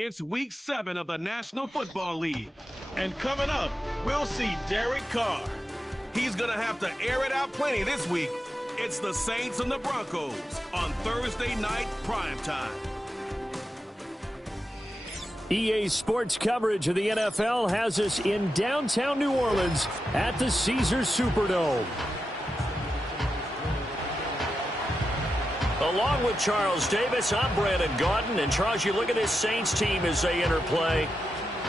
It's Week 7 of the National Football League. And coming up, we'll see Derek Carr. He's going to have to air it out plenty this week. It's the Saints and the Broncos on Thursday night primetime. EA Sports coverage of the NFL has us in downtown New Orleans at the Caesars Superdome. Along with Charles Davis, I'm Brandon Gaudin. And Charles, you look at this Saints team as they enter play.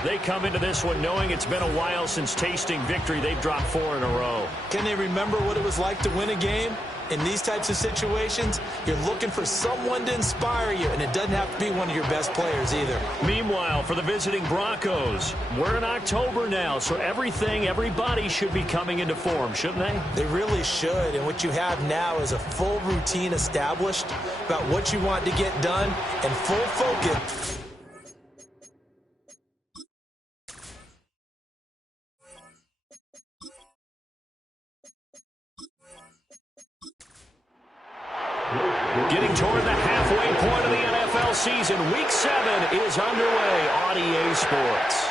They come into this one knowing it's been a while since tasting victory. They've dropped 4 in a row. Can they remember what it was like to win a game? In these types of situations, you're looking for someone to inspire you, and it doesn't have to be one of your best players either. Meanwhile, for the visiting Broncos, we're in October now, so everybody should be coming into form, shouldn't they? They really should, and what you have now is a full routine established about what you want to get done and full focus. Getting toward the halfway point of the NFL season, Week 7 is underway on EA Sports.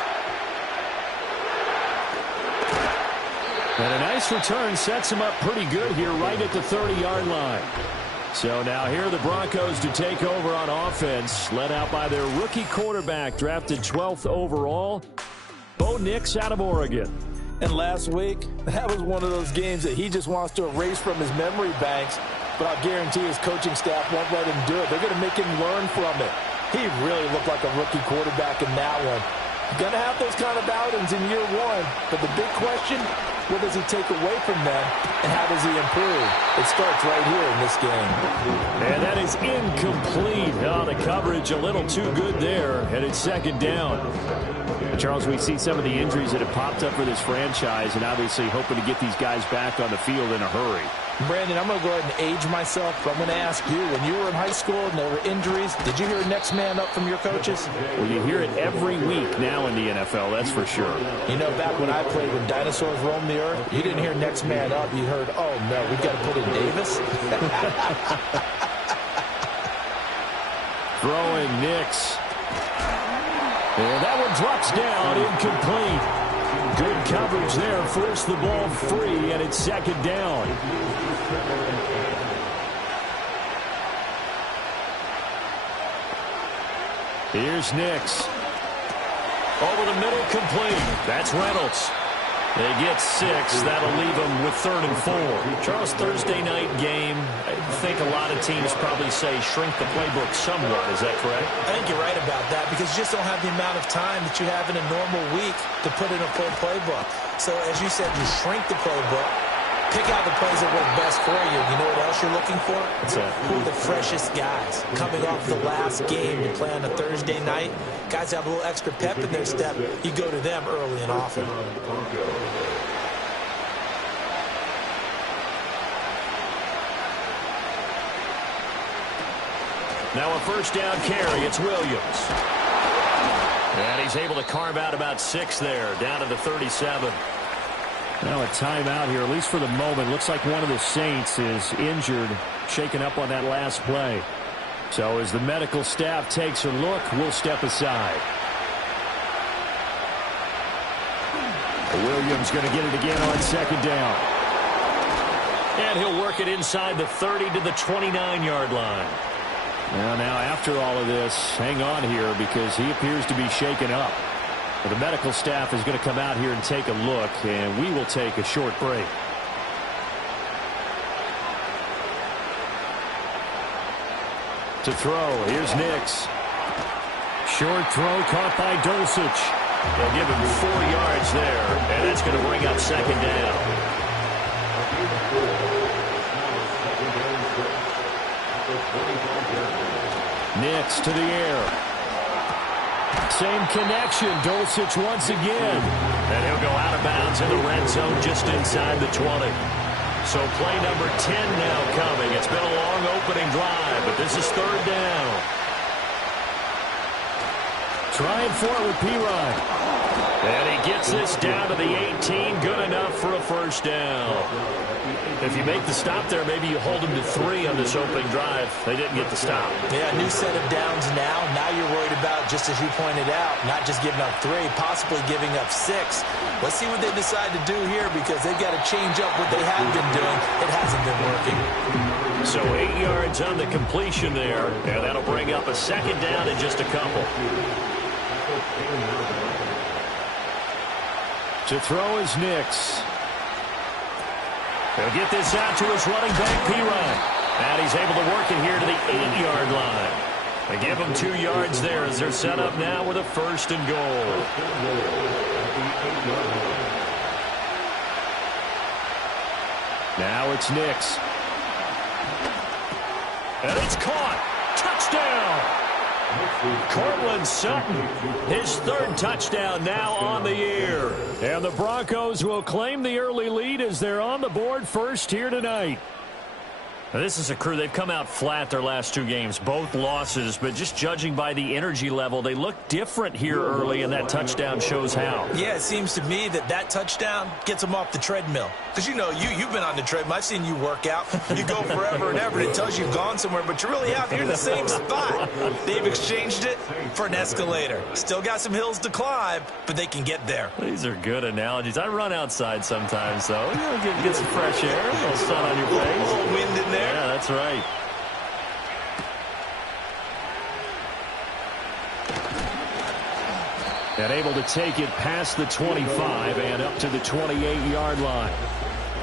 And a nice return sets him up pretty good here right at the 30-yard line. So now here are the Broncos to take over on offense, led out by their rookie quarterback, drafted 12th overall, Bo Nix out of Oregon. And last week, that was one of those games that he just wants to erase from his memory banks. But I'll guarantee his coaching staff won't let him do it. They're going to make him learn from it. He really looked like a rookie quarterback in that one. You're going to have those kind of outings in year one. But the big question, what does he take away from them, and how does he improve? It starts right here in this game. And that is incomplete. Oh, the coverage a little too good there, and it's second down. Charles, we see some of the injuries that have popped up for this franchise, and obviously hoping to get these guys back on the field in a hurry. Brandon, I'm going to go ahead and age myself, but I'm going to ask you, when you were in high school and there were injuries, did you hear next man up from your coaches? Well, you hear it every week now in the NFL, that's for sure. You know, back when I played, when dinosaurs roamed the earth, you didn't hear next man up. You heard, oh, no, we've got to put in Davis. Throwing Nix. And that one drops down, incomplete. Good coverage there, forced the ball free, and it's second down. Here's Nix. Over the middle, complete. That's Reynolds. They get 6. That'll leave them with 3rd and 4. Charles, Thursday night game, I think a lot of teams probably say shrink the playbook somewhat. Is that correct? I think you're right about that because you just don't have the amount of time that you have in a normal week to put in a full playbook. So, as you said, you shrink the playbook, pick out the plays that work best for you. You know what else you're looking for? What's that? Who are the freshest guys coming off the last game to play on a Thursday night? Guys have a little extra pep in their step. You go to them early and often. Now a first down carry. It's Williams. And he's able to carve out about 6 there, down to the 37. Now a timeout here, at least for the moment. Looks like one of the Saints is injured, shaken up on that last play. So as the medical staff takes a look, we'll step aside. Williams going to get it again on second down. And he'll work it inside the 30 to the 29-yard line. Now after all of this, hang on here because he appears to be shaken up. Well, the medical staff is going to come out here and take a look, and we will take a short break. To throw, here's Nix. Short throw caught by Dulcich. They'll give him 4 yards there, and that's going to bring up second down. Nix to the air. Same connection. Dulcich once again. And he'll go out of bounds in the red zone just inside the 20. So play number 10 now coming. It's been a long opening drive, but this is third down. Trying for it with P-Rod. And he gets this down to the 18. Good enough for a first down. If you make the stop there, maybe you hold them to 3 on this opening drive. They didn't get the stop. Yeah, new set of downs now. Now you're worried about, just as you pointed out, not just giving up 3, possibly giving up 6. Let's see what they decide to do here, because they've got to change up what they have been doing. It hasn't been working. So 8 yards on the completion there, and that'll bring up a second down in just a couple. To throw is Nix. He'll get this out to his running back, P-Ryan. And he's able to work it here to the 8-yard line. They give him 2 yards there as they're set up now with a 1st and goal. Now it's Nix. And it's caught. Touchdown. Cortland Sutton, his 3rd touchdown now on the year. And the Broncos will claim the early lead as they're on the board first here tonight. Now, this is a crew. They've come out flat their last 2 games, both losses, but just judging by the energy level, they look different here early, and that touchdown shows how. Yeah, it seems to me that touchdown gets them off the treadmill. Because, you know, you've been on the treadmill. I've seen you work out. You go forever and ever, and it tells you you've gone somewhere, but you're really out here in the same spot. They've exchanged it for an escalator. Still got some hills to climb, but they can get there. These are good analogies. I run outside sometimes, though. You know, get some fresh air, a little sun on your face. A little wind in there. Yeah, that's right. And able to take it past the 25 and up to the 28-yard line.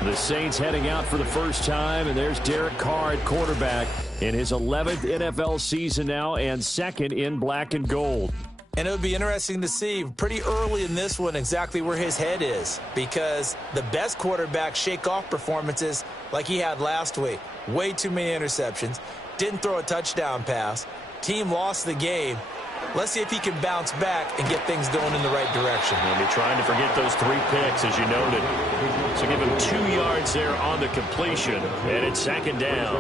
The Saints heading out for the first time, and there's Derek Carr at quarterback in his 11th NFL season now and 2nd in black and gold. And it would be interesting to see pretty early in this one exactly where his head is, because the best quarterbacks shake off performances like he had last week. Way too many interceptions. Didn't throw a touchdown pass. Team lost the game. Let's see if he can bounce back and get things going in the right direction. We'll be trying to forget those 3 picks, as you noted. So give him 2 yards there on the completion, and it's 2nd down.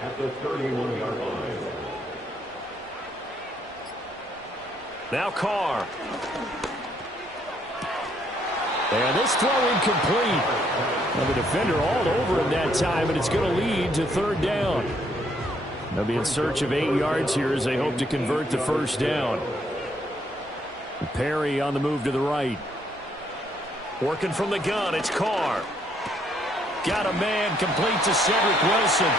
At the 31-yard line. Now Carr. And this throw incomplete. Well, the defender all over him that time, and it's going to lead to 3rd down. They'll be in search of 8 yards here as they hope to convert the 1st down. Perry on the move to the right. Working from the gun, it's Carr. Got a man complete to Cedric Wilson.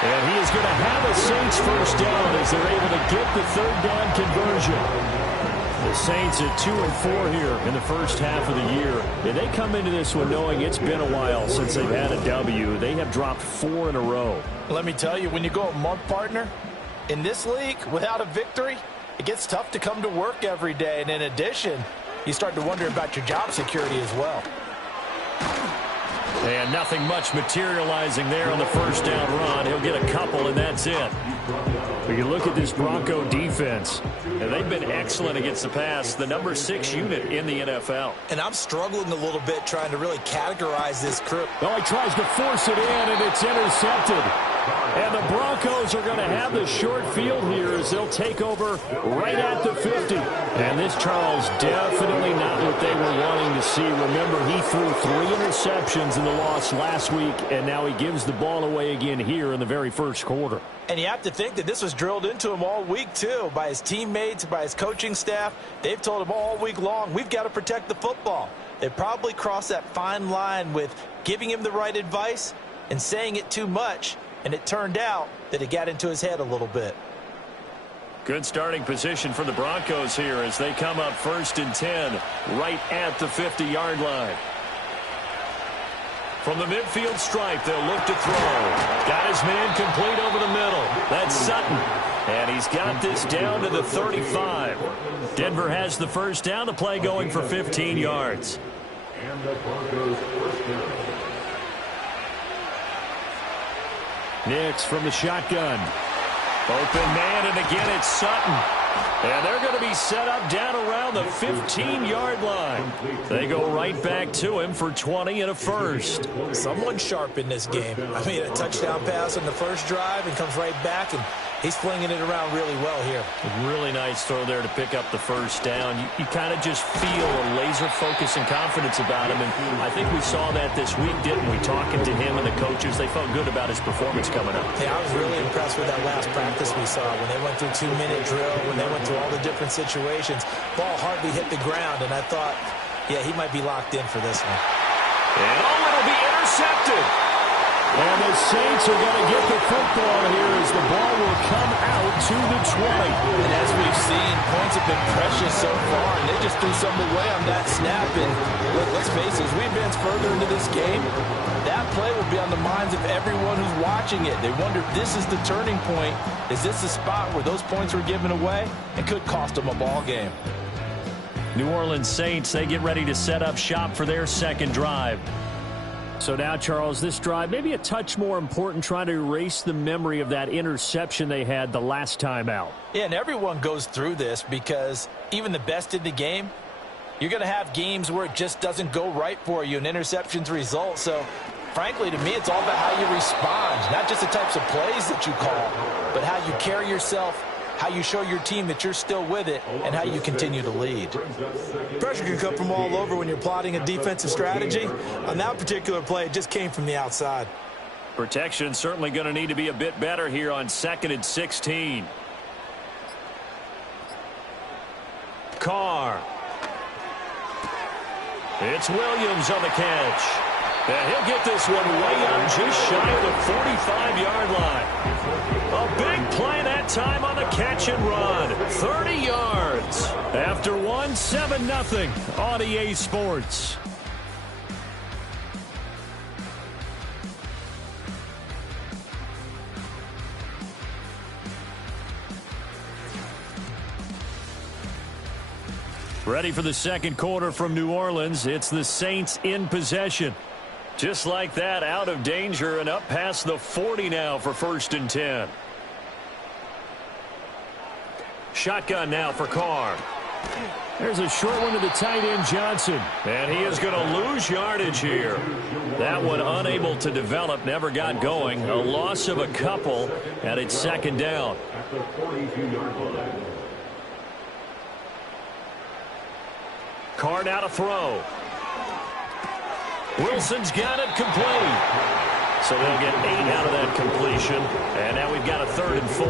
And he is going to have a Saints 1st down as they're able to get the 3rd down conversion. The Saints at 2-4 here in the first half of the year. And they come into this one knowing it's been a while since they've had a W. They have dropped 4 in a row. Let me tell you, when you go a month, partner, in this league, without a victory, it gets tough to come to work every day. And in addition, you start to wonder about your job security as well. And nothing much materializing there on the 1st down run. He'll get a couple, and that's it. But you look at this Bronco defense, and they've been excellent against the pass, the number 6 unit in the NFL. And I'm struggling a little bit trying to really categorize this crew. Well, he tries to force it in, and it's intercepted. And the Broncos are going to have the short field here as they'll take over right at the 50. And this, Charles, definitely not what they were wanting to see. Remember, he threw 3 interceptions in the loss last week, and now he gives the ball away again here in the very first quarter. And you have to think that this was drilled into him all week, too, by his teammates, by his coaching staff. They've told him all week long, we've got to protect the football. They probably crossed that fine line with giving him the right advice and saying it too much. And it turned out that it got into his head a little bit. Good starting position for the Broncos here as they come up 1st and 10 right at the 50-yard line. From the midfield stripe, they'll look to throw. Got his man complete over the middle. That's Sutton. And he's got this down to the 35. Denver has the 1st down. The play going for 15 yards. And the Broncos 1st down. Nix from the shotgun. Open man, and again it's Sutton. And they're going to be set up down around the 15-yard line. They go right back to him for 20 and a 1st. Someone sharp in this game. I mean, a touchdown pass on the first drive and comes right back and He's flinging it around really well here. Really nice throw there to pick up the first down. You kind of just feel a laser focus and confidence about him, and I think we saw that this week, didn't we? Talking to him and the coaches, they felt good about his performance coming up. Yeah, I was really impressed with that last practice we saw when they went through 2-minute drill, when they went through all the different situations. Ball hardly hit the ground, and I thought, yeah, he might be locked in for this one. And it'll be intercepted. And the Saints are going to get the football here as the ball will come out to the 20. And as we've seen, points have been precious so far, and they just threw something away on that snap. And look, let's face it, as we advance further into this game, that play will be on the minds of everyone who's watching it. They wonder if this is the turning point. Is this the spot where those points were given away? It could cost them a ball game. New Orleans Saints, they get ready to set up shop for their second drive. So now, Charles, this drive maybe a touch more important, trying to erase the memory of that interception they had the last time out. Yeah, and everyone goes through this because even the best in the game, you're going to have games where it just doesn't go right for you and interceptions result. So, frankly, to me, it's all about how you respond, not just the types of plays that you call, but how you carry yourself, how you show your team that you're still with it, and how you continue to lead. Pressure can come from all over when you're plotting a defensive strategy. On that particular play, it just came from the outside. Protection certainly going to need to be a bit better here on 2nd and 16. Carr. It's Williams on the catch. And he'll get this one way up just shy of the 45-yard line. A big play that time on the catch and run. 30 yards. After one, 7-0 on EA Sports. Ready for the second quarter from New Orleans. It's the Saints in possession. Just like that, out of danger and up past the 40 now for 1st and 10. Shotgun now for Carr. There's a short one to the tight end, Johnson. And he is going to lose yardage here. That one unable to develop, never got going. A loss of a couple, and it's 2nd down. At the 42-yard line. Carr now to throw. Wilson's got it complete. So they'll get 8 out of that completion. And now we've got a 3rd and 4.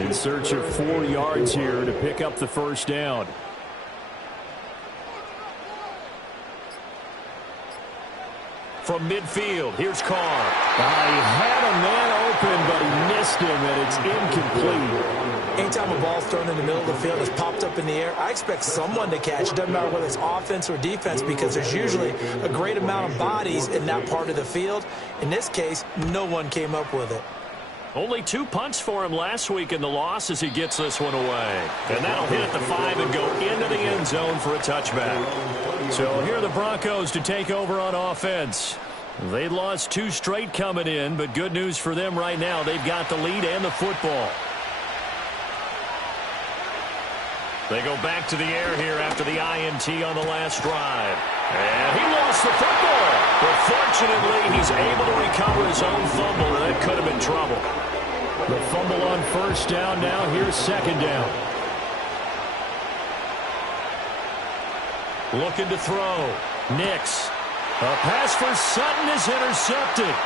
In search of 4 yards here to pick up the first down. From midfield, here's Carr. He had a man open, but he missed him, and it's incomplete. Anytime a ball's thrown in the middle of the field, it's popped up in the air, I expect someone to catch. It doesn't matter whether it's offense or defense, because there's usually a great amount of bodies in that part of the field. In this case, no one came up with it. Only 2 punts for him last week in the loss as he gets this one away. And that'll hit at the 5 and go into the end zone for a touchback. So here are the Broncos to take over on offense. They lost 2 straight coming in, but good news for them right now. They've got the lead and the football. They go back to the air here after the INT on the last drive. And he lost the football. But fortunately, he's able to recover his own fumble, and that could have been trouble. The fumble on 1st down now. Here's 2nd down. Looking to throw. Nix. A pass for Sutton is intercepted.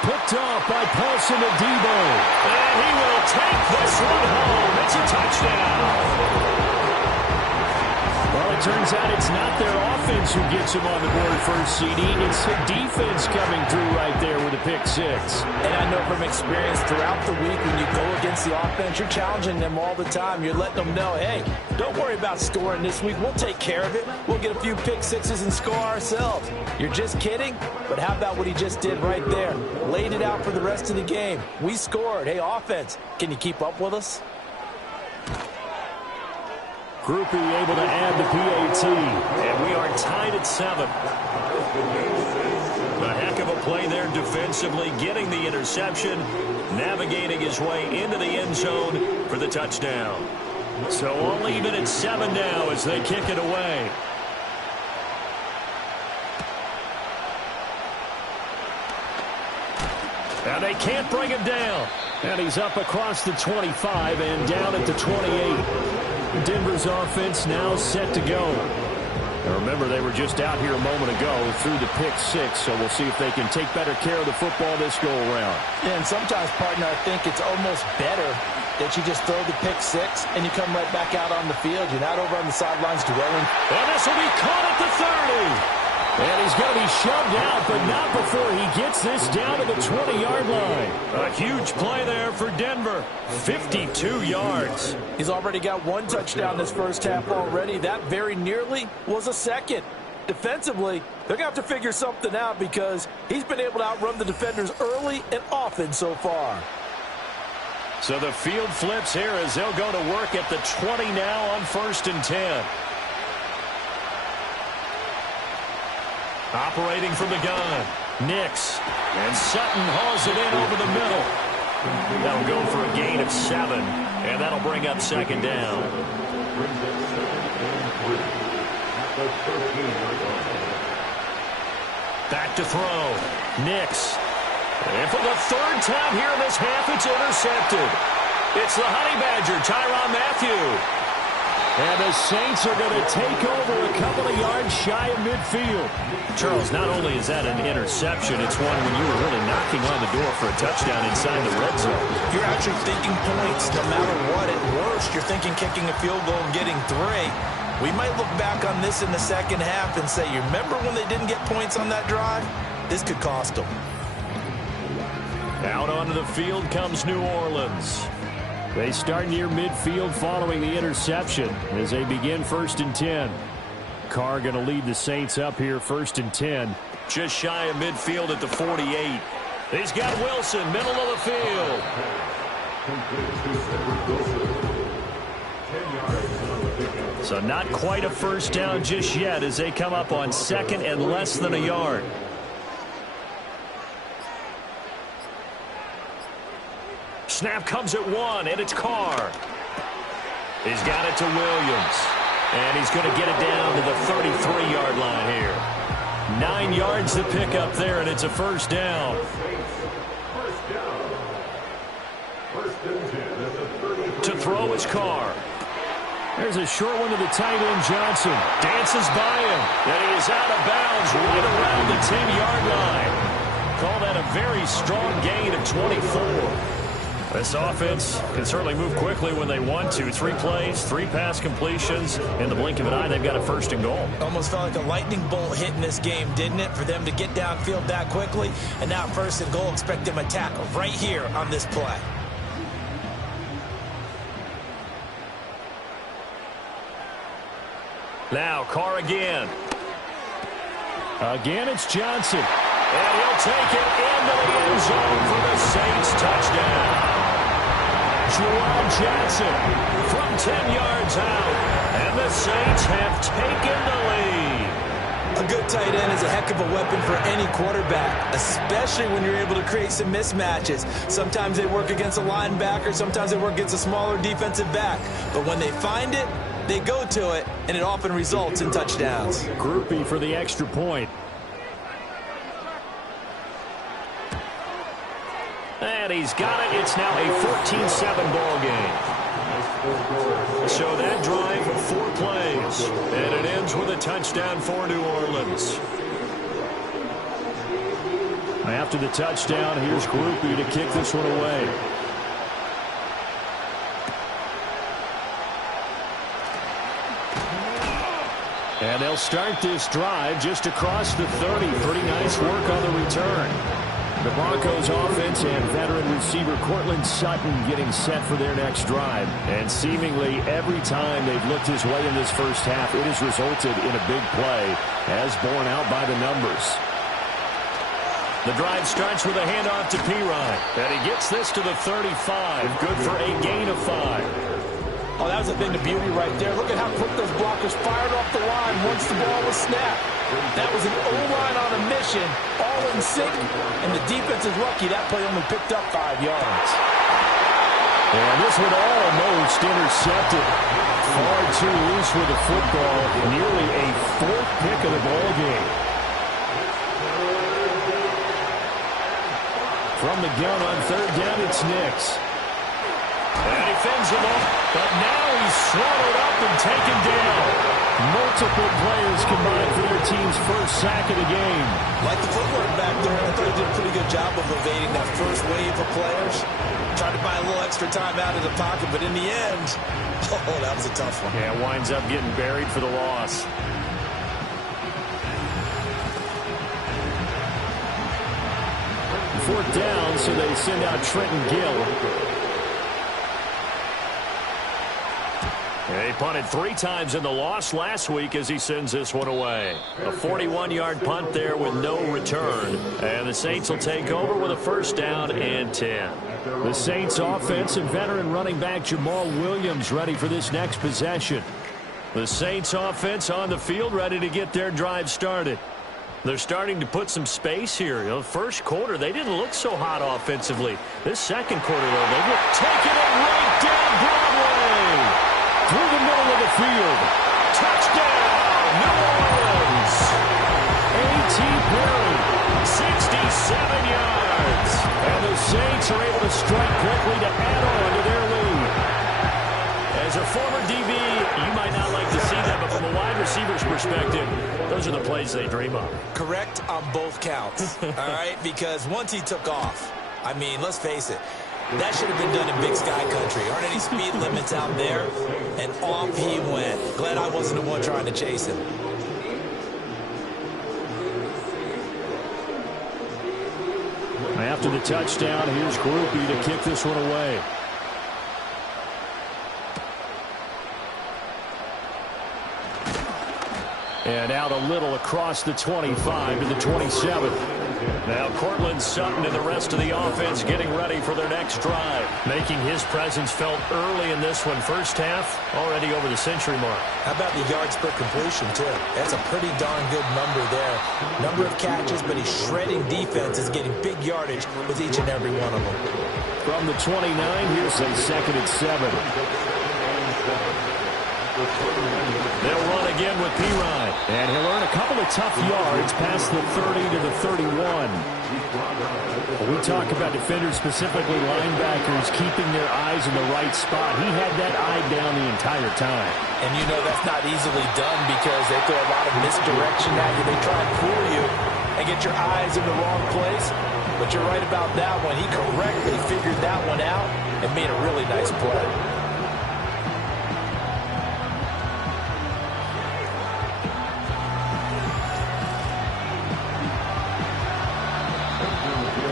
Picked off by Paulson Adebo. And he will take this one home. It's a touchdown. Well, it turns out it's not their offense who gets him on the board first, CD. It's the defense coming through right there with a pick 6. And I know from experience throughout the week when you go against the offense, you're challenging them all the time. You're letting them know, hey, don't worry about scoring this week. We'll take care of it. We'll get a few pick 6s and score ourselves. You're just kidding? But how about what he just did right there? Laid it out for the rest of the game. We scored. Hey, offense, can you keep up with us? Groupie able to add the PAT. And we are tied at 7. A heck of a play there defensively, getting the interception, navigating his way into the end zone for the touchdown. So all even at 7 now as they kick it away. And they can't bring him down. And he's up across the 25 and down at the 28. Denver's offense now set to go. Now remember, they were just out here a moment ago through the pick 6, so we'll see if they can take better care of the football this go-around. Yeah, and sometimes, partner, I think it's almost better that you just throw the pick 6 and you come right back out on the field. You're not over on the sidelines dwelling. And this will be caught at the 30. And he's going to be shoved out, but not before he gets this down to the 20-yard line. A huge play there for Denver. 52 yards. He's already got 1 touchdown this first half already. That very nearly was a second. Defensively, they're going to have to figure something out because he's been able to outrun the defenders early and often so far. So the field flips here as they'll go to work at the 20 now on 1st and 10. Operating from the gun, Nix. And Sutton hauls it in over the middle. That'll go for a gain of 7, and that'll bring up 2nd down. Back to throw, Nix. And for the 3rd time here in this half, it's intercepted. It's the Honey Badger, Tyrann Mathieu. And the Saints are going to take over a couple of yards shy of midfield. Charles, not only is that an interception, it's one when you were really knocking on the door for a touchdown inside the red zone. You're actually thinking points no matter what. At worst, you're thinking kicking a field goal and getting 3. We might look back on this in the second half and say, you remember when they didn't get points on that drive? This could cost them. Out onto the field comes New Orleans. They start near midfield following the interception as they begin 1st and 10. Carr going to lead the Saints up here 1st and 10. Just shy of midfield at the 48. He's got Wilson, middle of the field. So not quite a first down just yet as they come up on 2nd and less than a yard. Snap comes at 1, and it's Carr. He's got it to Williams. And he's going to get it down to the 33-yard line here. 9 yards to pick up there, and it's a first down. To throw is Carr. There's a short one to the tight end, Johnson. Dances by him, and he is out of bounds right around the 10-yard line. Call that a very strong gain of 24. This offense can certainly move quickly when they want to. 3 plays, 3 pass completions. In the blink of an eye, they've got a 1st and goal. Almost felt like a lightning bolt hit in this game, didn't it? For them to get downfield that quickly. And now 1st and goal, expect them to tackle right here on this play. Now Carr again. Again, it's Johnson. And he'll take it into the end zone for the Saints touchdown. Juwan Johnson from 10 yards out. And the Saints have taken the lead. A good tight end is a heck of a weapon for any quarterback, especially when you're able to create some mismatches. Sometimes they work against a linebacker, sometimes they work against a smaller defensive back. But when they find it, they go to it, and it often results in touchdowns. Groupie for the extra point. And he's got it. It's now a 14-7 ball game. So that drive, 4 plays. And it ends with a touchdown for New Orleans. After the touchdown, here's Groupie to kick this one away. And they'll start this drive just across the 30. Pretty nice work on the return. The Broncos offense and veteran receiver Cortland Sutton getting set for their next drive. And seemingly every time they've looked his way in this first half, it has resulted in a big play, as borne out by the numbers. The drive starts with a handoff to Pirine. And he gets this to the 35. Good for a gain of 5. Oh, that was a thing of beauty right there. Look at how quick those blockers fired off the line once the ball was snapped. That was an O-line on a mission, all in sync, and the defense is lucky that play only picked up 5 yards. And this one almost intercepted. Far too loose with the football. Nearly a 4th pick of the ball game. From the gun on third down, it's Nix. And he fends him up, but now he's swallowed up and taken down. Multiple players combined for their team's first sack of the game. Like the footwork back there, I thought he did a pretty good job of evading that first wave of players. Tried to buy a little extra time out of the pocket, but in the end, oh, that was a tough one. Yeah, winds up getting buried for the loss. Fourth down, so they send out Trenton Gill. He punted 3 times in the loss last week as he sends this one away. A 41-yard punt there with no return. And the Saints will take over with a first down and 10. The Saints offense and veteran running back Jamal Williams ready for this next possession. The Saints offense on the field ready to get their drive started. They're starting to put some space here. You know, first quarter, they didn't look so hot offensively. This second quarter, though, they look taking it right down Broadway. Through the middle of the field. Touchdown, New Orleans. A.T. Perry, 67 yards. And the Saints are able to strike quickly to add on to their lead. As a former DB, you might not like to see that, but from a wide receiver's perspective, those are the plays they dream of. Correct on both counts, all right? Because once he took off, I mean, let's face it, that should have been done in Big Sky Country. Aren't any speed limits out there? And off he went. Glad I wasn't the one trying to chase him. After the touchdown, here's Groupie to kick this one away. And out a little across the 25 to the 27. Now Cortland Sutton and the rest of the offense getting ready for their next drive. Making his presence felt early in this one. First half, already over the century mark. How about the yards per completion, too? That's a pretty darn good number there. Number of catches, but he's shredding defenses, getting big yardage with each and every one of them. From the 29, here's a 2nd and 7. They'll run again with P-Ryan. And he'll earn a couple of tough yards past the 30 to the 31. When we talk about defenders, specifically linebackers, keeping their eyes in the right spot. He had that eye down the entire time. And you know that's not easily done because they throw a lot of misdirection at you. They try and fool you and get your eyes in the wrong place. But you're right about that one. He correctly figured that one out and made a really nice play.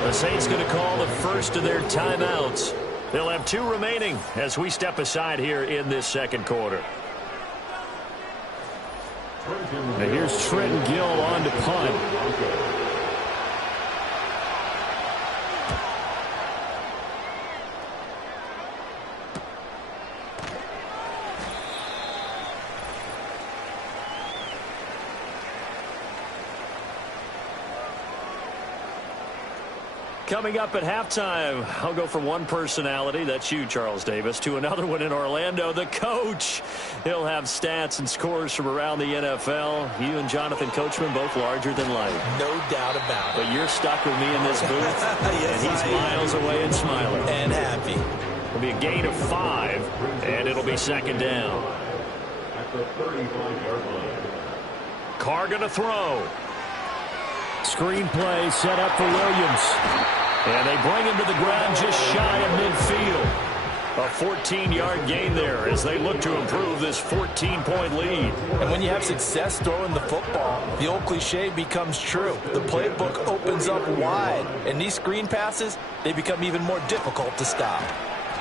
The Saints going to call the first of their timeouts. They'll have 2 remaining as we step aside here in this second quarter. And here's Trenton Gill on to punt. Coming up at halftime, I'll go from one personality, that's you, Charles Davis, to another one in Orlando, the coach. He'll have stats and scores from around the NFL. You and Jonathan Coachman both larger than life. No doubt about it. But you're stuck with me in this booth, yes, and he's miles away and smiling. And happy. It'll be a gain of 5, and it'll be second down. At the 35-yard line. Carr going to throw. Screenplay set up for Williams. And they bring him to the ground just shy of midfield. A 14-yard gain there as they look to improve this 14-point lead. And when you have success throwing the football, the old cliche becomes true. The playbook opens up wide, and these screen passes, they become even more difficult to stop.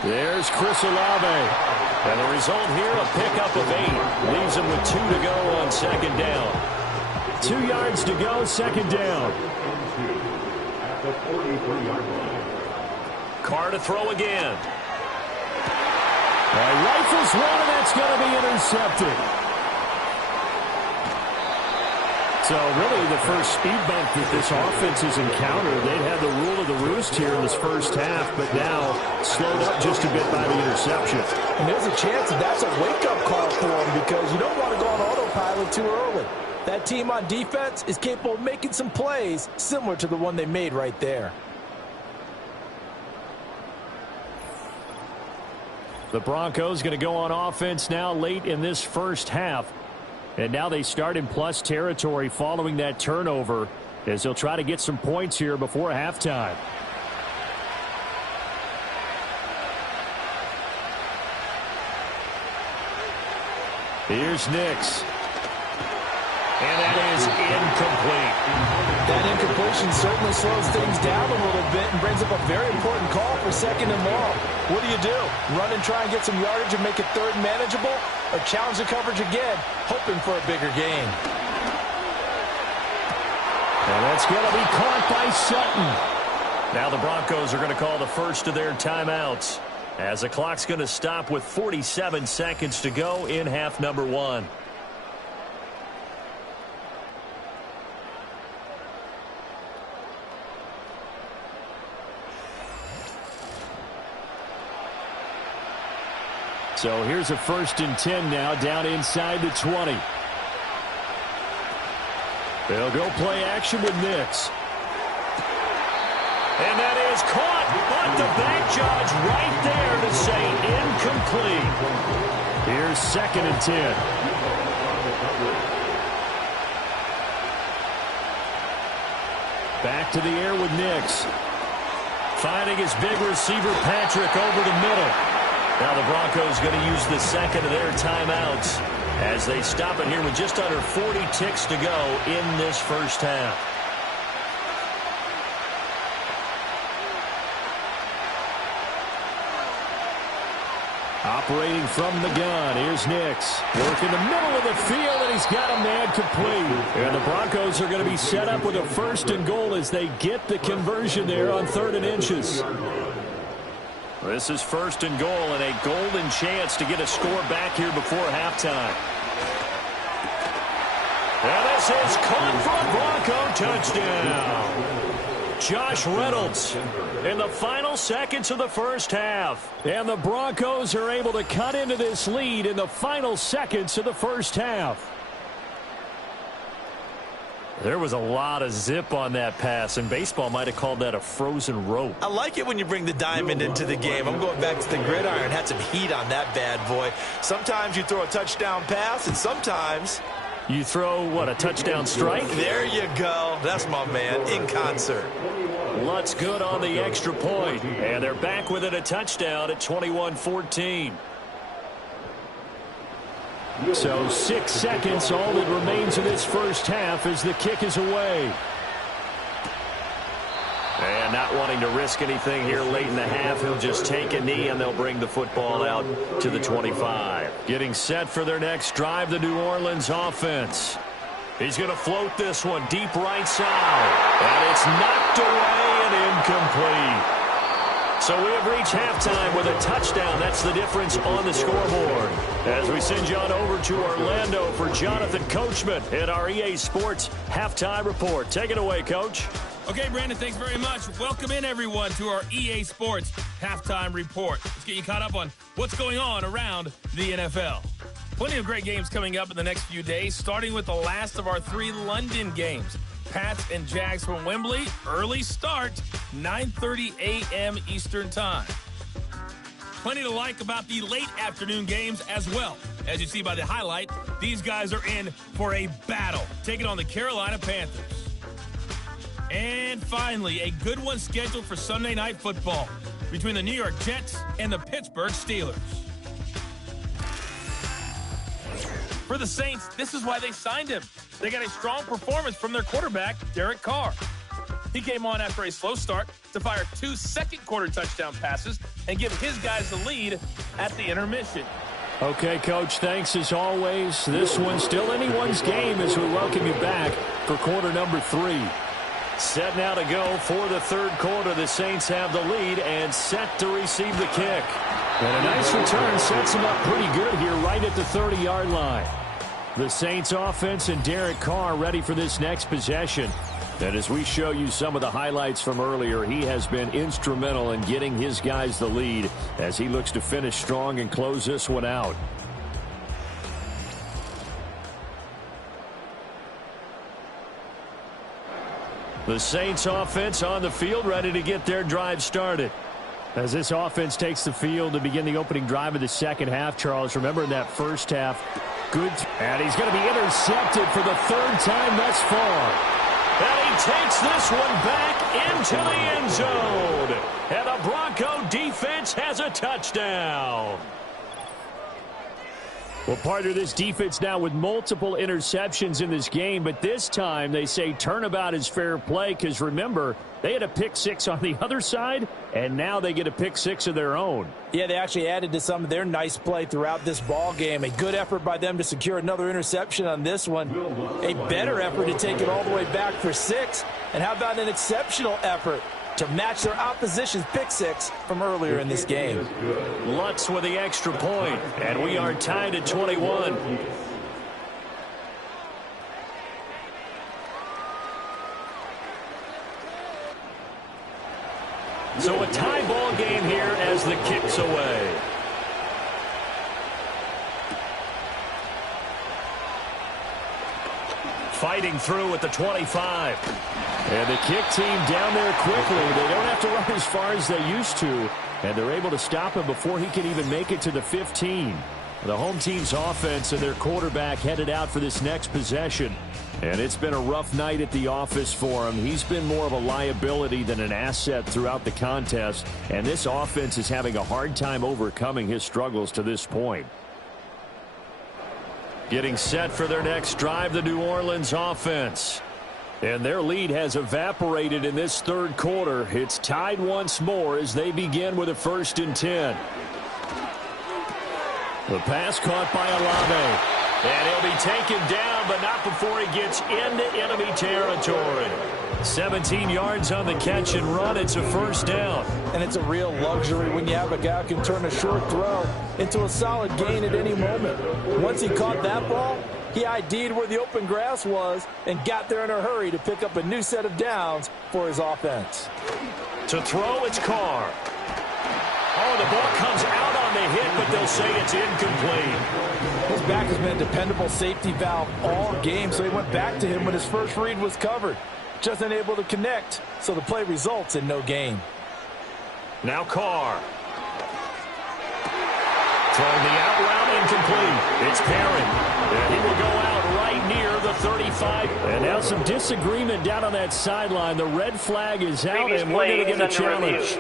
There's Chris Olave. And the result here, a pickup of 8. Leaves him with 2 to go on second down. 2 yards to go, second down. At the 43-yard line. Carr to throw again. Rifles one, and that's going to be intercepted. So really the first speed bump that this offense has encountered. They'd had the rule of the roost here in this first half, but now slowed up just a bit by the interception. And there's a chance that that's a wake-up call for them because you don't want to go on autopilot too early. That team on defense is capable of making some plays similar to the one they made right there. The Broncos going to go on offense now late in this first half. And now they start in plus territory following that turnover as they'll try to get some points here before halftime. Here's Nix. And that is incomplete. That incompletion certainly slows things down a little bit and brings up a very important call for second and long. What do? Run and try and get some yardage and make it third and manageable, or challenge the coverage again, hoping for a bigger gain? And that's going to be caught by Sutton. Now the Broncos are going to call the first of their timeouts, as the clock's going to stop with 47 seconds to go in half number 1. So here's a 1st and 10 now, down inside the 20. They'll go play action with Nix. And that is caught, but the back judge right there to say incomplete. Here's 2nd and 10. Back to the air with Nix. Finding his big receiver Patrick over the middle. Now the Broncos going to use the second of their timeouts as they stop it here with just under 40 ticks to go in this first half. Operating from the gun, here's Nix. Work in the middle of the field, and he's got a man complete. And the Broncos are going to be set up with a 1st and goal as they get the conversion there on 3rd and inches. This is 1st and goal, and a golden chance to get a score back here before halftime. And this is caught for a Bronco touchdown. Josh Reynolds in the final seconds of the first half. And the Broncos are able to cut into this lead in the final seconds of the first half. There was a lot of zip on that pass, and baseball might have called that a frozen rope. I like it when you bring the diamond into the game. I'm going back to the gridiron. Had some heat on that bad boy. Sometimes you throw a touchdown pass, and sometimes you throw, what, a touchdown strike? There you go. That's my man, in concert. Lutz good on the extra point, and they're back within a touchdown at 21-14. So 6 seconds, all that remains of this first half as the kick is away. And not wanting to risk anything here late in the half, he'll just take a knee and they'll bring the football out to the 25. Getting set for their next drive, the New Orleans offense. He's going to float this one deep right side. And it's knocked away and incomplete. So we have reached halftime with a touchdown. That's the difference on the scoreboard. As we send you on over to Orlando for Jonathan Coachman at our EA Sports Halftime Report. Take it away, Coach. Okay, Brandon, thanks very much. Welcome in, everyone, to our EA Sports Halftime Report. Let's get you caught up on what's going on around the NFL. Plenty of great games coming up in the next few days, starting with the last of our 3 London games. Pats and Jags from Wembley, early start, 9:30 a.m. Eastern Time. Plenty to like about the late afternoon games as well. As you see by the highlight, these guys are in for a battle, taking on the Carolina Panthers. And finally, a good one scheduled for Sunday Night Football between the New York Jets and the Pittsburgh Steelers. For the Saints, this is why they signed him. They got a strong performance from their quarterback, Derek Carr. He came on after a slow start to fire 2 second-quarter touchdown passes and give his guys the lead at the intermission. Okay, Coach, thanks as always. This one's still anyone's game as we welcome you back for quarter number 3. Set now to go for the third quarter. The Saints have the lead and set to receive the kick. And a nice return sets them up pretty good here right at the 30-yard line. The Saints offense and Derek Carr ready for this next possession. And as we show you some of the highlights from earlier, he has been instrumental in getting his guys the lead as he looks to finish strong and close this one out. The Saints offense on the field ready to get their drive started. As this offense takes the field to begin the opening drive of the second half, Charles, remember in that first half, and he's going to be intercepted for the third time thus far. And he takes this one back into the end zone. And the Bronco defense has a touchdown. Well, part of this defense now with multiple interceptions in this game, but this time they say turnabout is fair play because, remember, they had a pick six on the other side, and now they get a pick six of their own. Yeah, they actually added to some of their nice play throughout this ball game. A good effort by them to secure another interception on this one. A better effort to take it all the way back for 6. And how about an exceptional effort to match their opposition's pick six from earlier in this game. Lutz with the extra point, and we are tied at 21. So a tie ball game here as the kick's away. Fighting through at the 25. And the kick team down there quickly. They don't have to run as far as they used to. And they're able to stop him before he can even make it to the 15. The home team's offense and their quarterback headed out for this next possession. And it's been a rough night at the office for him. He's been more of a liability than an asset throughout the contest. And this offense is having a hard time overcoming his struggles to this point. Getting set for their next drive, the New Orleans offense. And their lead has evaporated in this third quarter. It's tied once more as they begin with a 1st and 10. The pass caught by Olave. And he'll be taken down, but not before he gets into enemy territory. 17 yards on the catch and run. It's a 1st down. And it's a real luxury when you have a guy who can turn a short throw into a solid gain at any moment. Once he caught that ball, he ID'd where the open grass was and got there in a hurry to pick up a new set of downs for his offense. To throw, it's Carr. Oh, the ball comes out on the hit, but they'll say it's incomplete. His back has been a dependable safety valve all game, so he went back to him when his first read was covered. Just unable to connect, so the play results in no gain. Now Carr. Throwing the out route, incomplete. It's Perry. And he will go out right near the 35. And now some disagreement down on that sideline. The red flag is out, and we're going to get a challenge.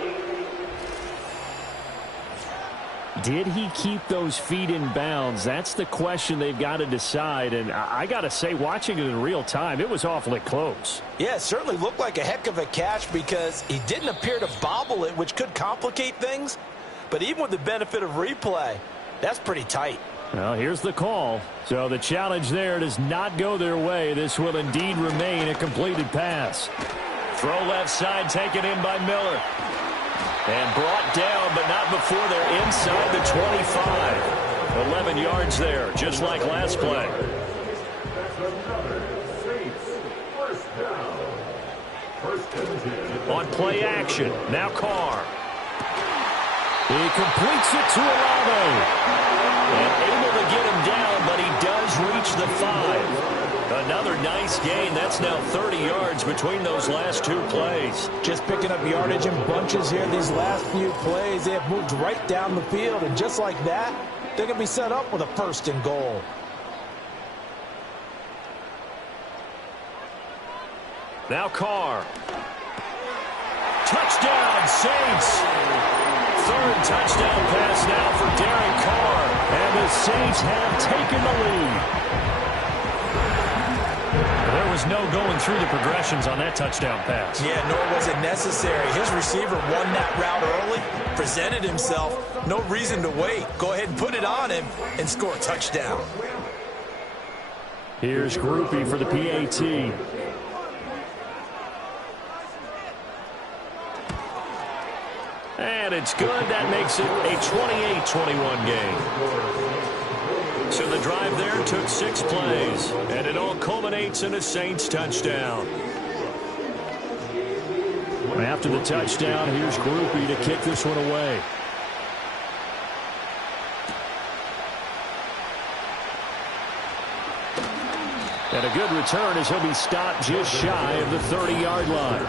Did he keep those feet in bounds? That's the question they've got to decide. And I got to say, watching it in real time, it was awfully close. Yeah, it certainly looked like a heck of a catch because he didn't appear to bobble it, which could complicate things. But even with the benefit of replay, that's pretty tight. Well, here's the call. So the challenge there does not go their way. This will indeed remain a completed pass. Throw left side taken in by Miller. And brought down, but not before they're inside the 25. 11 yards there, just like last play. On play action, now Carr. He completes it to Olave. And able to get him down, but he does reach the 5. Another nice gain. That's now 30 yards between those last 2 plays. Just picking up yardage in bunches here these last few plays. They have moved right down the field, and just like that, they're going to be set up with a 1st and goal. Now Carr. Touchdown, Saints. 3rd touchdown pass now for Derek Carr. And the Saints have taken the lead. There was no going through the progressions on that touchdown pass. Yeah, nor was it necessary. His receiver won that route early, presented himself. No reason to wait. Go ahead and put it on him and score a touchdown. Here's Groupie for the PAT. And it's good. That makes it a 28-21 game. So the drive there took 6 plays, and it all culminates in a Saints touchdown. After the touchdown, here's Groupie to kick this one away. And a good return as he'll be stopped just shy of the 30-yard line.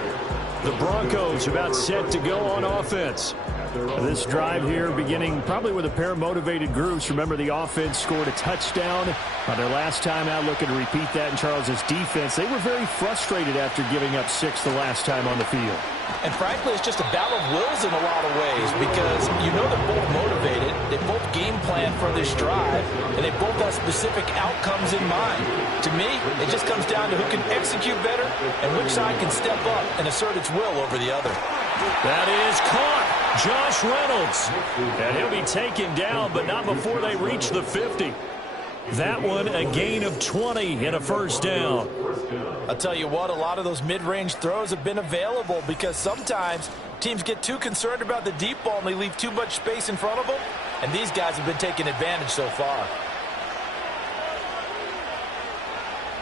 The Broncos about set to go on offense. This drive here beginning probably with a pair of motivated groups. Remember, the offense scored a touchdown on their last time out, looking to repeat that in Charles's defense. They were very frustrated after giving up 6 the last time on the field. And frankly, it's just a battle of wills in a lot of ways because you know they're both motivated. They both game plan for this drive, and they both have specific outcomes in mind. To me, it just comes down to who can execute better and which side can step up and assert its will over the other. That is caught. Josh Reynolds. And he'll be taken down, but not before they reach the 50. That one, a gain of 20 and a first down. I'll tell you what, a lot of those mid-range throws have been available because sometimes teams get too concerned about the deep ball and they leave too much space in front of them, and these guys have been taking advantage so far.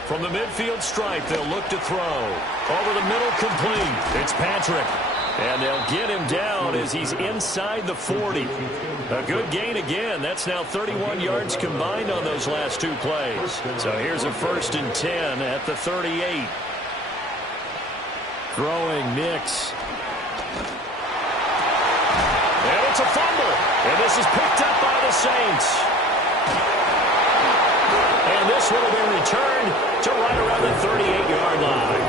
From the midfield stripe, they'll look to throw. Over the middle, complete. It's Patrick. And they'll get him down as he's inside the 40. A good gain again. That's now 31 yards combined on those last 2 plays. So here's a 1st and 10 at the 38. Throwing Nix. And it's a fumble. And this is picked up by the Saints. And this one will be returned to right around the 38-yard line.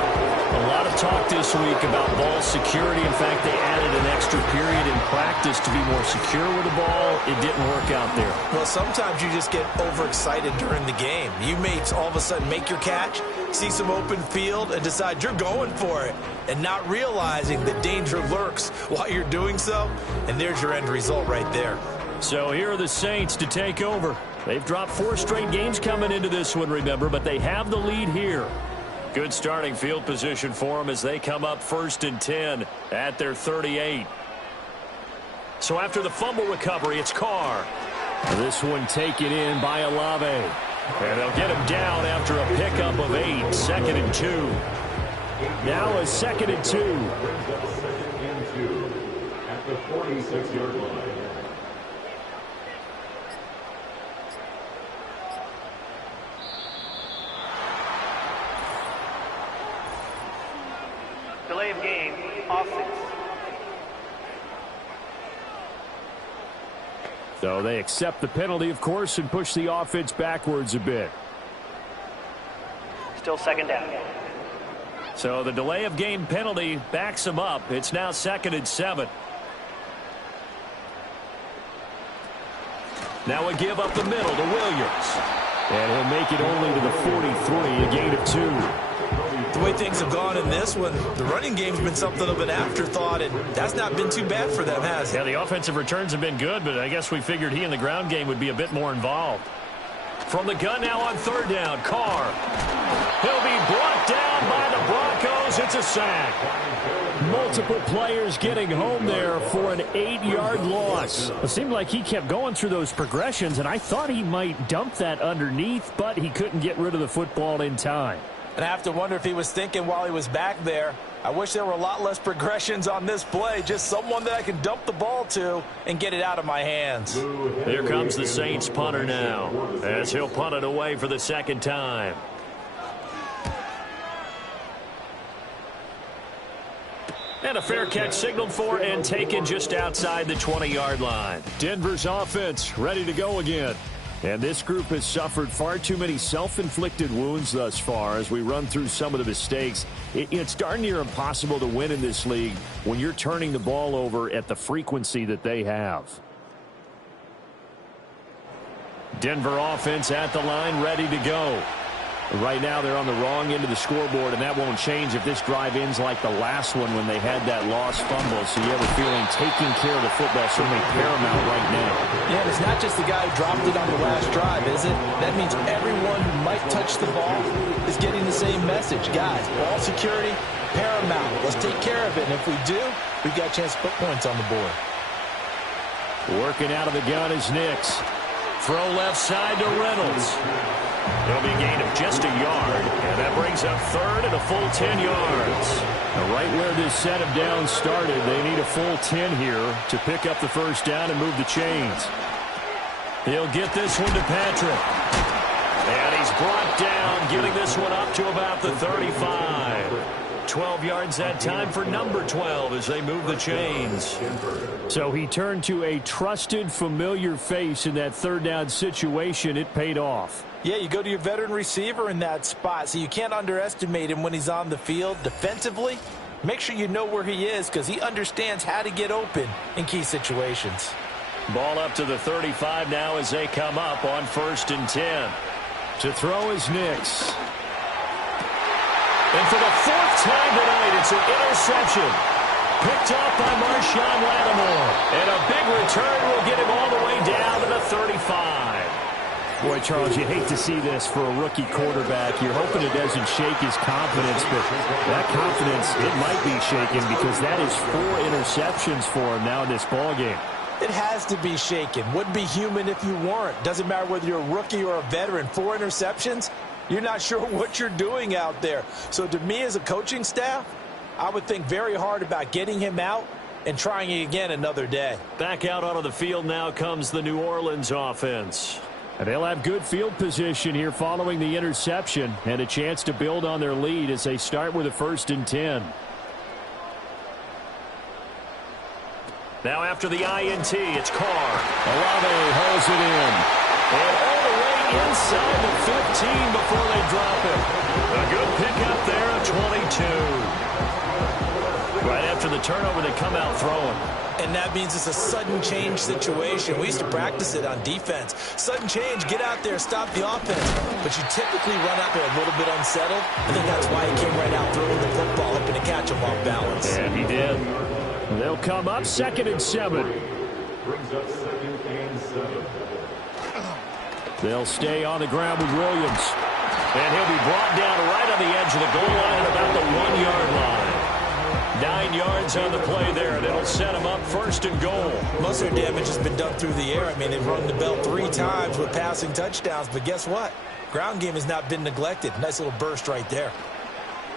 A lot of talk this week about ball security. In fact, they added an extra period in practice to be more secure with the ball. It didn't work out there. Well, sometimes you just get overexcited during the game. You may all of a sudden make your catch, see some open field, and decide you're going for it, and not realizing the danger lurks while you're doing so. And there's your end result right there. So here are the Saints to take over. They've dropped 4 straight games coming into this one, remember, but they have the lead here. Good starting field position for them as they come up 1st and 10 at their 38. So after the fumble recovery, it's Carr. This one taken in by Olave. And they'll get him down after a pickup of 8. 2nd and 2. Now a 2nd and 2. At the 46-yard line. Delay of game, offense. So they accept the penalty, of course, and push the offense backwards a bit. Still 2nd down. So the delay of game penalty backs them up. It's now 2nd and 7. Now a give up the middle to Williams. And he'll make it only to the 43, a gain of 2. The way things have gone in this one, the running game's been something of an afterthought, and that's not been too bad for them, has it? Yeah, the offensive returns have been good, but I guess we figured he in the ground game would be a bit more involved. From the gun now on 3rd down, Carr. He'll be brought down by the Broncos. It's a sack. Multiple players getting home there for an 8-yard loss. It seemed like he kept going through those progressions, and I thought he might dump that underneath, but he couldn't get rid of the football in time. And I have to wonder if he was thinking while he was back there, I wish there were a lot less progressions on this play, just someone that I can dump the ball to and get it out of my hands. Here comes the Saints punter now, as he'll punt it away for the 2nd time. And a fair catch signaled for and taken just outside the 20-yard line. Denver's offense ready to go again. And this group has suffered far too many self-inflicted wounds thus far as we run through some of the mistakes. It's darn near impossible to win in this league when you're turning the ball over at the frequency that they have. Denver offense at the line, ready to go. Right now they're on the wrong end of the scoreboard, and that won't change if this drive ends like the last one when they had that lost fumble. So you have a feeling taking care of the football is certainly paramount right now. Yeah, and it's not just the guy who dropped it on the last drive, is it? That means everyone who might touch the ball is getting the same message. Guys, ball security, paramount. Let's take care of it, and if we do, we've got a chance to put points on the board. Working out of the gun is Nix. Throw left side to Reynolds. It'll be a gain of just a yard, and that brings up 3rd and a full 10 yards. Now right where this set of downs started, they need a full 10 here to pick up the 1st down and move the chains. He'll get this one to Patrick. And he's brought down, getting this one up to about the 35. 12 yards that time for number 12 as they move the chains. So he turned to a trusted, familiar face in that third down situation. It paid off. Yeah, you go to your veteran receiver in that spot, so you can't underestimate him when he's on the field defensively. Make sure you know where he is because he understands how to get open in key situations. Ball up to the 35 now as they come up on 1st and 10. To throw is Nix. And for the 4th time tonight, it's an interception. Picked off by Marshawn Lattimore. And a big return will get him all the way down to the 35. Boy, Charles, you hate to see this for a rookie quarterback. You're hoping it doesn't shake his confidence, but that confidence, it might be shaken because that is 4 interceptions for him now in this ballgame. It has to be shaken. Wouldn't be human if you weren't. Doesn't matter whether you're a rookie or a veteran. 4 interceptions, you're not sure what you're doing out there. So to me as a coaching staff, I would think very hard about getting him out and trying it again another day. Back out onto the field now comes the New Orleans offense. And they'll have good field position here following the interception and a chance to build on their lead as they start with a 1st and 10. Now after the INT, it's Carr. Olave holds it in. And all the way inside the 15 before they drop it. A good pickup there of 22. Right after the turnover, they come out throwing. And that means it's a sudden change situation. We used to practice it on defense. Sudden change, get out there, stop the offense. But you typically run out there a little bit unsettled. I think that's why he came right out throwing the football, hoping to catch him off balance. And he did. They'll come up 2nd and 7. Brings up 2nd and 7. They'll stay on the ground with Williams. And he'll be brought down right on the edge of the goal line at about the 1-yard line. 9 yards on the play there, and it'll set him up 1st and goal. Most of their damage has been done through the air. I mean, they've rung the bell 3 times with passing touchdowns, but guess what? Ground game has not been neglected. Nice little burst right there.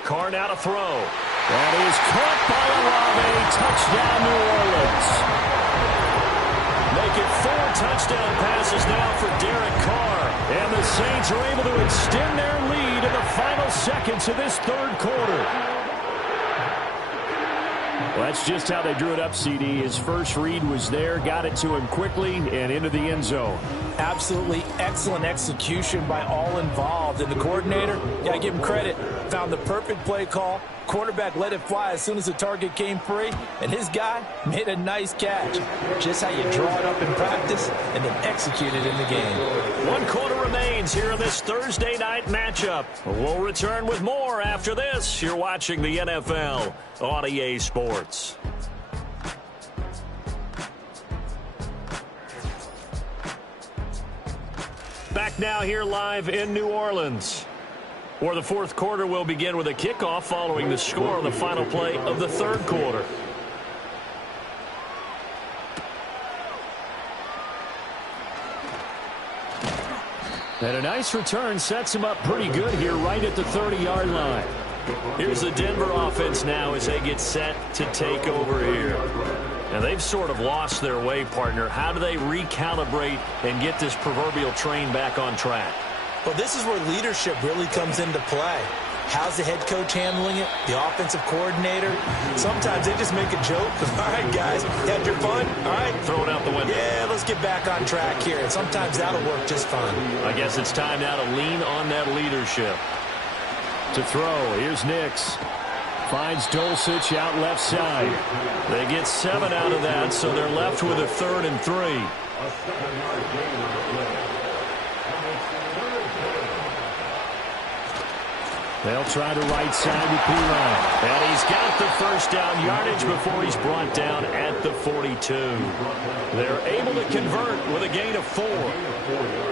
Carr now to throw. That is caught by Olave. Touchdown, New Orleans. Make it 4 touchdown passes now for Derek Carr. And the Saints are able to extend their lead in the final seconds of this 3rd quarter. Well, that's just how they drew it up, CD. His first read was there, got it to him quickly, and into the end zone. Absolutely excellent execution by all involved. And the coordinator, got to give him credit, found the perfect play call. Quarterback let it fly as soon as the target came free, and his guy made a nice catch. Just how you draw it up in practice and then execute it in the game. 1 quarter remains here in this Thursday night matchup. We'll return with more after this. You're watching the NFL on EA Sports. Back now here live in New Orleans, where the 4th quarter will begin with a kickoff following the score on the final play of the 3rd quarter. And a nice return sets him up pretty good here right at the 30-yard line. Here's the Denver offense now as they get set to take over here. And they've sort of lost their way, partner. How do they recalibrate and get this proverbial train back on track? Well, this is where leadership really comes into play. How's the head coach handling it? The offensive coordinator? Sometimes they just make a joke. All right, guys, had your fun? All right. Throw it out the window. Yeah, let's get back on track here. And sometimes that'll work just fine. I guess it's time now to lean on that leadership. To throw, here's Nix. Finds Dulcich out left side. They get 7 out of that, so they're left with a 3rd and 3. A 7-yard gain on the play. They'll try to right side with P-Line. And he's got the 1st down yardage before he's brought down at the 42. They're able to convert with a gain of 4.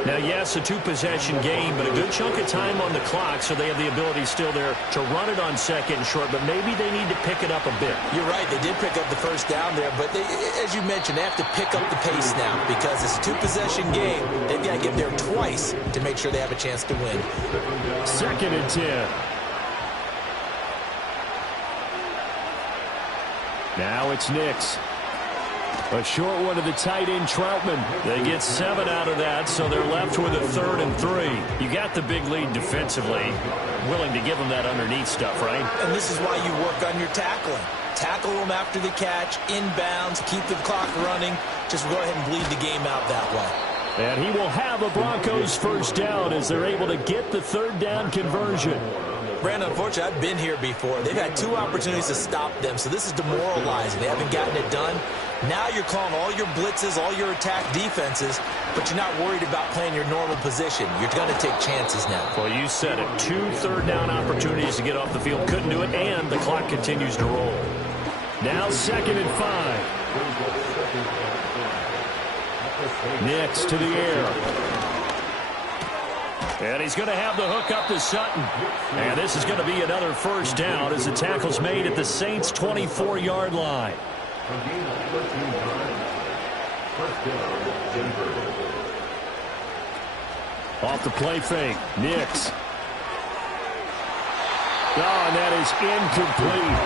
Now, yes, a 2-possession game, but a good chunk of time on the clock, so they have the ability still there to run it on 2nd and short, but maybe they need to pick it up a bit. You're right. They did pick up the 1st down there, but as you mentioned, they have to pick up the pace now because it's a 2-possession game. They've got to get there twice to make sure they have a chance to win. 2nd and 10. Now it's Nix. A short one to the tight end, Troutman. They get 7 out of that, so they're left with a 3rd and 3. You got the big lead defensively. Willing to give them that underneath stuff, right? And this is why you work on your tackling. Tackle them after the catch, inbounds, keep the clock running. Just go ahead and bleed the game out that way. And he will have a Broncos first down as they're able to get the 3rd down conversion. Brandon, unfortunately, I've been here before. They've had 2 opportunities to stop them, so this is demoralizing. They haven't gotten it done. Now you're calling all your blitzes, all your attack defenses, but you're not worried about playing your normal position. You're going to take chances now. Well, you said it. 2 3rd down opportunities to get off the field. Couldn't do it, and the clock continues to roll. Now 2nd and 5. Nix to the air. And he's going to have the hook up to Sutton. And this is going to be another first down as the tackle's made at the Saints' 24-yard line. Off the play fake, Nix. Oh, and that is incomplete.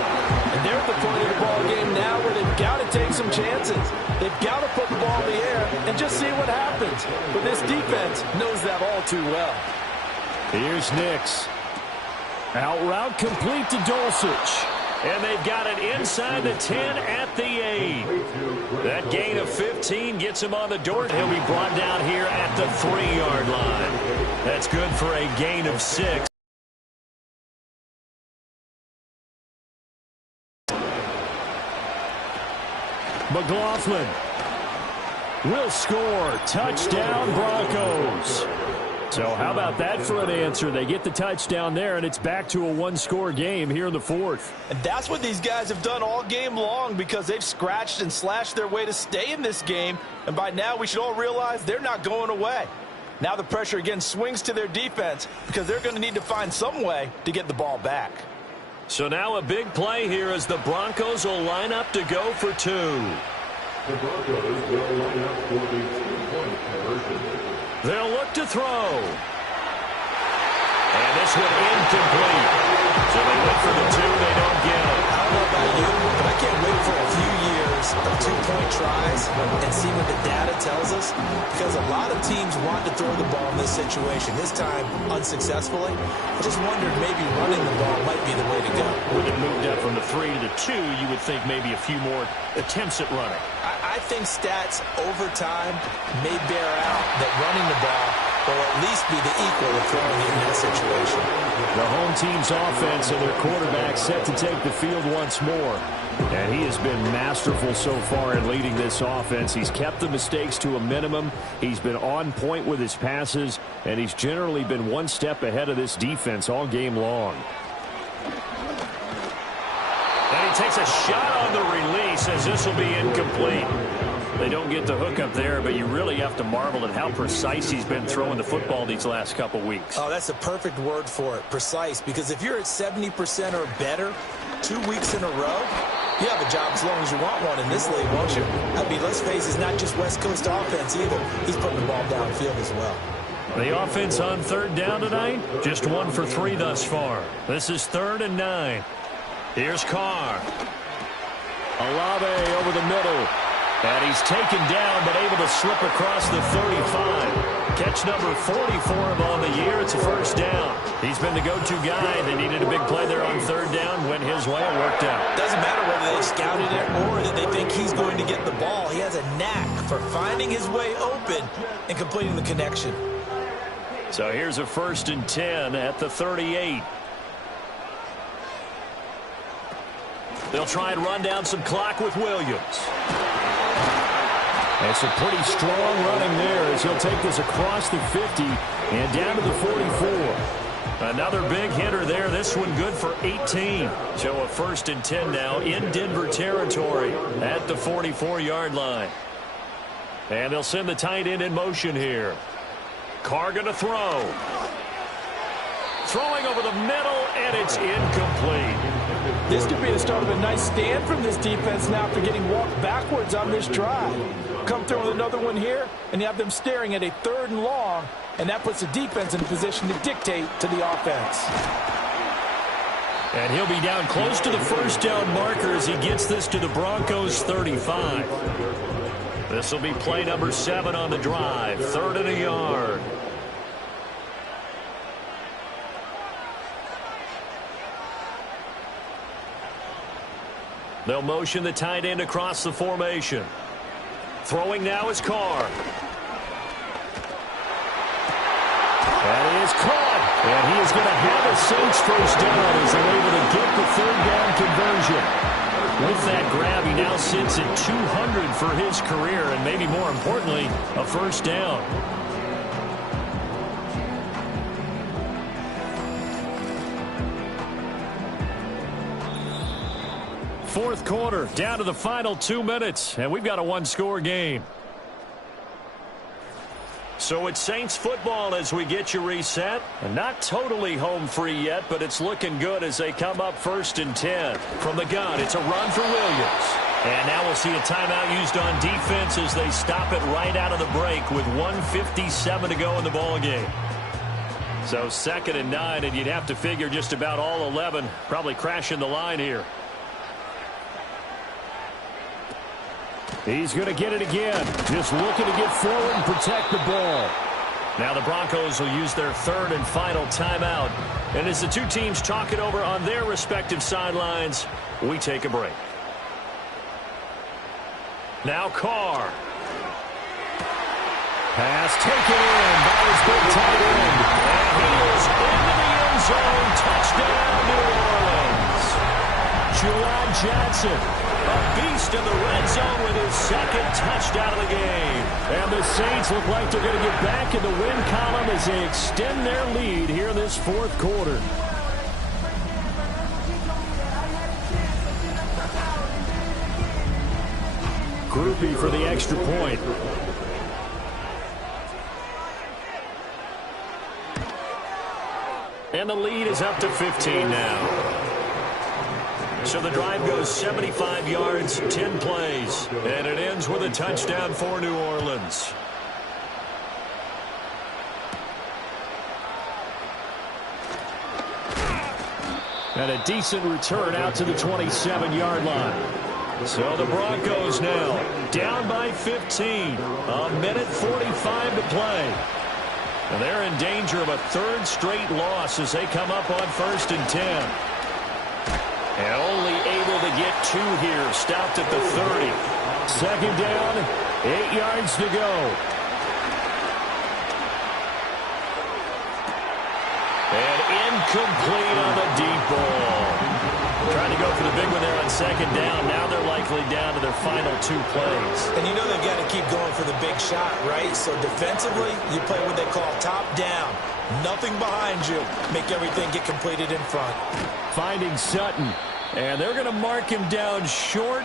And they're at the point of the ball game now where they've got to take some chances. They've got to put the ball in the air and just see what happens. But this defense knows that all too well. Here's Nix. Out route complete to Dulcich. And they've got it inside the 10 at the 8. That gain of 15 gets him on the door. He'll be brought down here at the 3-yard line. That's good for a gain of 6. McLaughlin will score. Touchdown, Broncos. So how about that for an answer? They get the touchdown there, and it's back to a 1-score game here in the 4th. And that's what these guys have done all game long because they've scratched and slashed their way to stay in this game. And by now, we should all realize they're not going away. Now the pressure again swings to their defense because they're going to need to find some way to get the ball back. So now a big play here as the Broncos will line up to go for 2. The Broncos will line up for the 2-point conversion. They'll look to throw. And this one incomplete. So they look for the 2, they don't get it. I don't know about you, but I can't wait for a few years of 2-point tries and see what the data tells us. Because a lot of teams want to throw the ball in this situation. This time, unsuccessfully. I just wondered maybe running the ball might be the way to go. When it moved up from the 3 to the 2, you would think maybe a few more attempts at running. I think stats over time may bear out that running the ball will at least be the equal of throwing it in that situation. The home team's offense and their quarterback set to take the field once more. And he has been masterful so far in leading this offense. He's kept the mistakes to a minimum. He's been on point with his passes, and he's generally been one step ahead of this defense all game long. And he takes a shot on the release as this will be incomplete. They don't get the hook up there, but you really have to marvel at how precise he's been throwing the football these last couple weeks. Oh, that's the perfect word for it, precise, because if you're at 70% or better 2 weeks in a row, you have a job as long as you want one in this league, won't you? I mean, let's face it, it's not just West Coast offense either. He's putting the ball downfield as well. The offense on 3rd down tonight, just 1 for 3 thus far. This is 3rd and 9. Here's Carr. Olave over the middle. And he's taken down, but able to slip across the 35. Catch number 40 for him on the year. It's a first down. He's been the go-to guy. They needed a big play there on 3rd down. Went his way. It worked out. Doesn't matter whether they scouted it or that they think he's going to get the ball. He has a knack for finding his way open and completing the connection. So here's a 1st and 10 at the 38. They'll try and run down some clock with Williams. It's a pretty strong running there as he'll take this across the 50 and down to the 44. Another big hitter there. This one good for 18. So a 1st and 10 now in Denver territory at the 44-yard line. And they'll send the tight end in motion here. Carr going to throw. Throwing over the middle, and it's incomplete. This could be the start of a nice stand from this defense now after getting walked backwards on this drive. Come through with another one here, and you have them staring at a 3rd and long, and that puts the defense in a position to dictate to the offense. And he'll be down close to the first down marker as he gets this to the Broncos 35. This will be play number 7 on the drive. 3rd and a yard. They'll motion the tight end across the formation. Throwing now is Carr. That is caught. And he is going to have a Saints first down as they're able to get the 3rd down conversion. With that grab, he now sits at 200 for his career, and maybe more importantly, a first down. Fourth quarter, down to the final 2 minutes, and we've got a one-score game. So it's Saints football as we get you reset. And not totally home free yet, but it's looking good as they come up 1st and 10. From the gun, it's a run for Williams. And now we'll see a timeout used on defense as they stop it right out of the break with 1:57 to go in the ballgame. So 2nd and 9, and you'd have to figure just about all 11 probably crashing the line here. He's going to get it again. Just looking to get forward and protect the ball. Now the Broncos will use their 3rd and final timeout. And as the two teams talk it over on their respective sidelines, we take a break. Now Carr. Pass taken in by his big tight end. And he is into the end zone. Touchdown, New Orleans. Juwan Johnson. A beast in the red zone with his 2nd touchdown of the game. And the Saints look like they're going to get back in the win column as they extend their lead here in this 4th quarter. Groupie for the extra point. And the lead is up to 15 now. So the drive goes 75 yards, 10 plays, and it ends with a touchdown for New Orleans. And a decent return out to the 27-yard line. So the Broncos now down by 15. A minute 45 to play. And they're in danger of a 3rd straight loss as they come up on 1st and 10. And only able to get 2 here. Stopped at the 30. 2nd down, 8 yards to go. And incomplete on the deep ball. Trying to go for the big one there on 2nd down. Now they're likely down to their final 2 plays. And you know they've got to keep going for the big shot, right? So defensively, you play what they call top down. Nothing behind you. Make everything get completed in front. Finding Sutton. And they're going to mark him down short,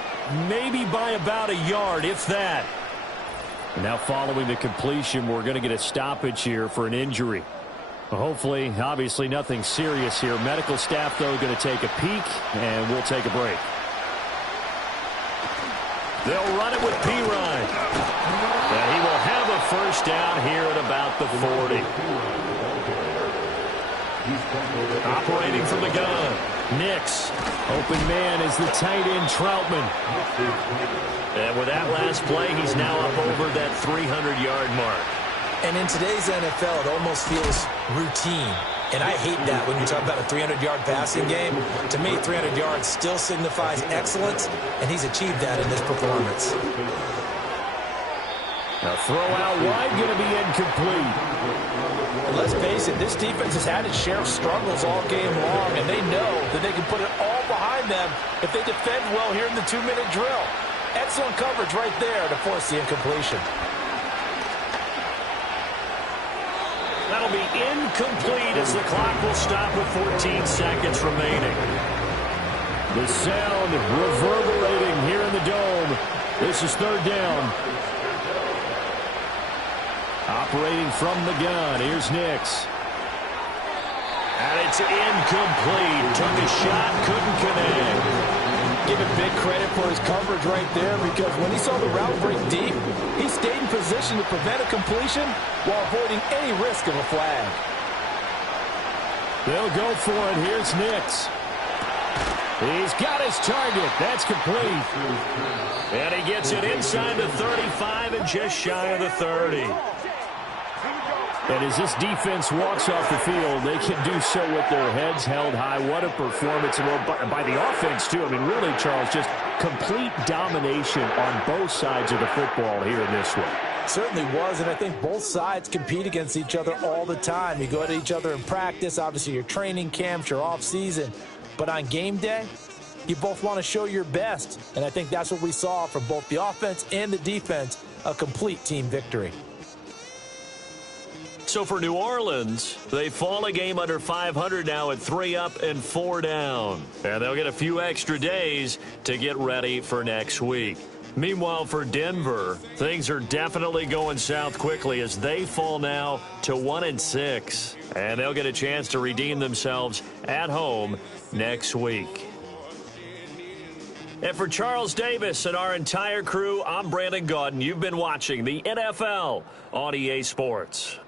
maybe by about a yard, if that. Now following the completion, we're going to get a stoppage here for an injury. Hopefully, obviously nothing serious here. Medical staff, though, going to take a peek, and we'll take a break. They'll run it with Pirine. And he will have a first down here at about the 40. Operating from the gun. Nix. Open man is the tight end Troutman. And with that last play, he's now up over that 300-yard mark. And in today's NFL, it almost feels routine. And I hate that when you talk about a 300-yard passing game. To me, 300 yards still signifies excellence, and he's achieved that in this performance. Now throw out wide, going to be incomplete. And let's face it, this defense has had its share of struggles all game long, and they know that they can put it all behind them if they defend well here in the 2-minute drill. Excellent coverage right there to force the incompletion. That'll be incomplete as the clock will stop with 14 seconds remaining. The sound reverberating here in the dome. This is 3rd down. Operating from the gun, here's Nix. And it's incomplete. Took a shot, couldn't connect. Give him big credit for his coverage right there, because when he saw the route break deep, he stayed in position to prevent a completion while avoiding any risk of a flag. They'll go for it. Here's Nix. He's got his target. That's complete. And he gets it inside the 35 and just shy of the 30. And as this defense walks off the field, they can do so with their heads held high. What a performance by the offense, too. I mean, really, Charles, just complete domination on both sides of the football here in this one. Certainly was, and I think both sides compete against each other all the time. You go at each other in practice, obviously your training camps, your off-season. But on game day, you both want to show your best. And I think that's what we saw from both the offense and the defense, a complete team victory. So for New Orleans, they fall a game under 500 now at 3 up and 4 down. And they'll get a few extra days to get ready for next week. Meanwhile, for Denver, things are definitely going south quickly as they fall now to 1-6. And they'll get a chance to redeem themselves at home next week. And for Charles Davis and our entire crew, I'm Brandon Gaudin. You've been watching the NFL on EA Sports.